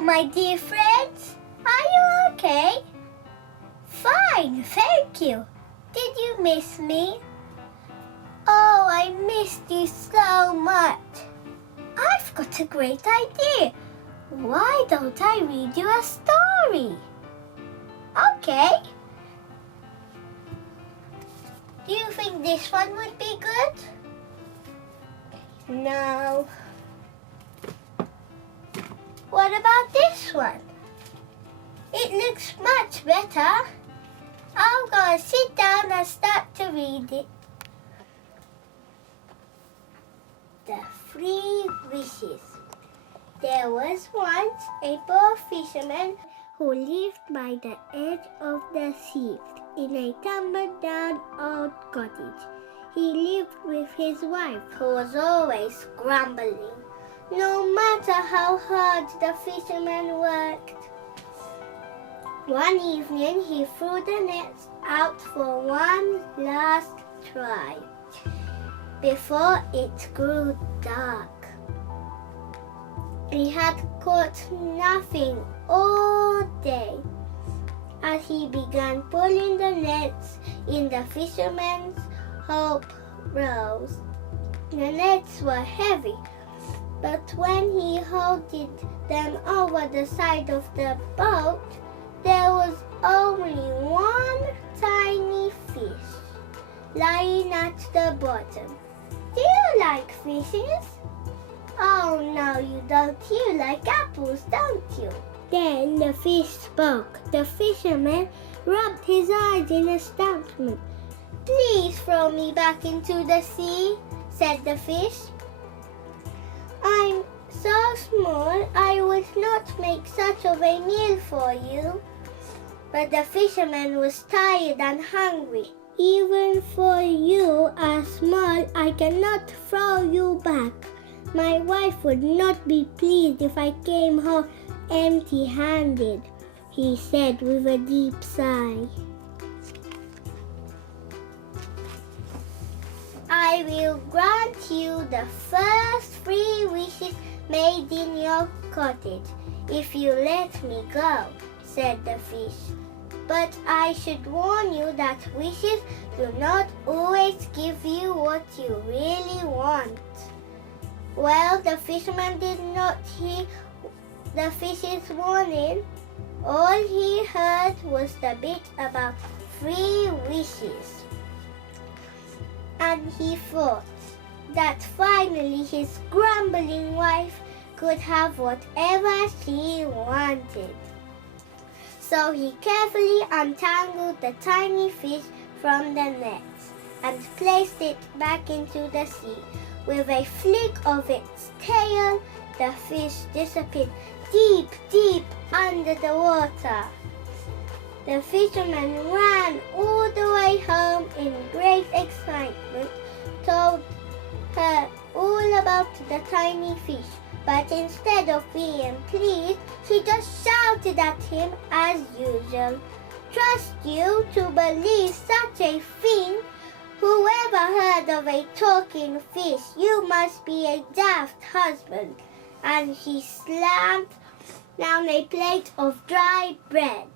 my dear friends. Are you okay? Fine, thank you. Did you miss me? Oh, I missed you so much. I've got a great idea. Why don't I read you a story? Okay. Do you think this one would be good? No. What about this one? It looks much better. I'm going to sit down and start to read it. The 3 Wishes. There was once a poor fisherman who lived by the edge of the sea in a tumble-down old cottage. He lived with his wife, who was always grumbling, no matter how hard the fisherman worked. One evening he threw the nets out for one last try before it grew dark. He had caught nothing all day. As he began pulling the nets in, the fisherman's hope rose. The nets were heavy, but when he hauled them over the side of the boat, there was only one tiny fish lying at the bottom. Do you like fishes? Oh no, you don't. You like apples, don't you? Then the fish spoke. The fisherman rubbed his eyes in astonishment. Please throw me back into the sea, said the fish. I'm so small I would not make such of a meal for you. But the fisherman was tired and hungry. Even for you are small, I cannot throw you back. My wife would not be pleased if I came home empty-handed, he said with a deep sigh. I will grant you the first 3 wishes made in your cottage if you let me go, said the fish. But I should warn you that wishes do not always give you what you really want. Well, the fisherman did not hear the fish's warning. All he heard was the bit about 3 wishes. And he thought that finally his grumbling wife could have whatever she wanted. So he carefully untangled the tiny fish from the nets and placed it back into the sea. With a flick of its tail, the fish disappeared deep, deep under the water. The fisherman ran all the way home in great excitement, told her all about the tiny fish. But instead of being pleased, she just shouted at him as usual. Trust you to believe such a thing? Whoever heard of a talking fish? You must be a daft husband. And she slammed down a plate of dry bread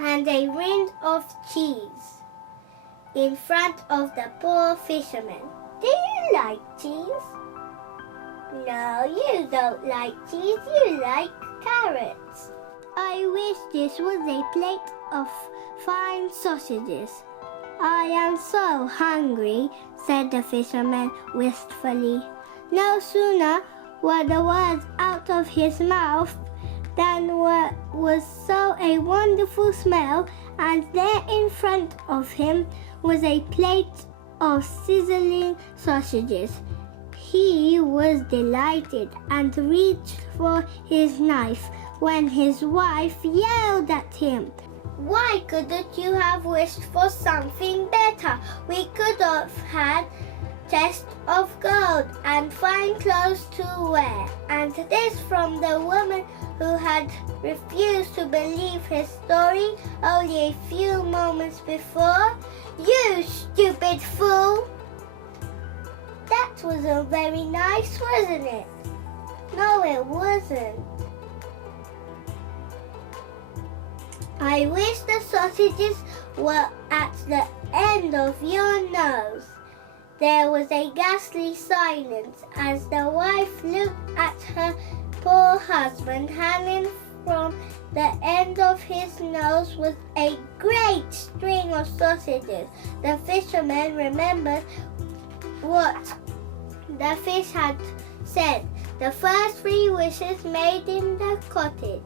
and a rind of cheese in front of the poor fisherman. Do you like cheese? No, you don't like cheese. You like carrots. I wish this was a plate of fine sausages. I am so hungry, said the fisherman wistfully. No sooner were the words out of his mouth than was so a wonderful smell, and there in front of him was a plate of sizzling sausages. He was delighted and reached for his knife when his wife yelled at him. Why couldn't you have wished for something better? We could have had chest of gold and fine clothes to wear. And this from the woman who had refused to believe his story only a few moments before. You stupid fool! That wasn't very nice, wasn't it? No, it wasn't. I wish the sausages were at the end of your nose. There was a ghastly silence as the wife looked at her poor husband. Hanging from the end of his nose was a great string of sausages. The fisherman remembered what the fish had said. The first 3 wishes made in the cottage.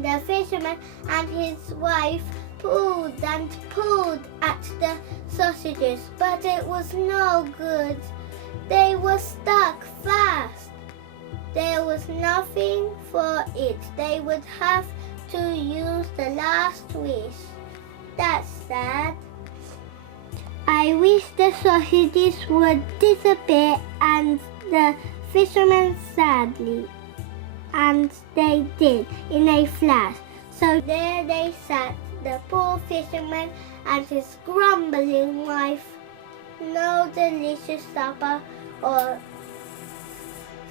The fisherman and his wife pulled and pulled at the sausages, but it was no good. They were stuck fast. There was nothing for it. They would have to use the last wish. That's sad. I wish the sausages would disappear, and the fisherman sadly. And they did in a flash. So there they sat, the poor fisherman and his grumbling wife. No delicious supper or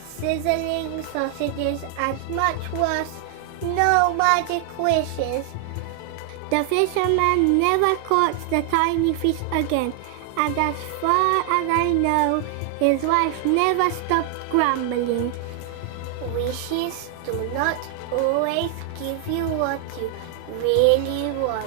sizzling sausages, and much worse, no magic wishes. The fisherman never caught the tiny fish again, and as far as I know, his wife never stopped grumbling. Wishes do not always give you what you really want.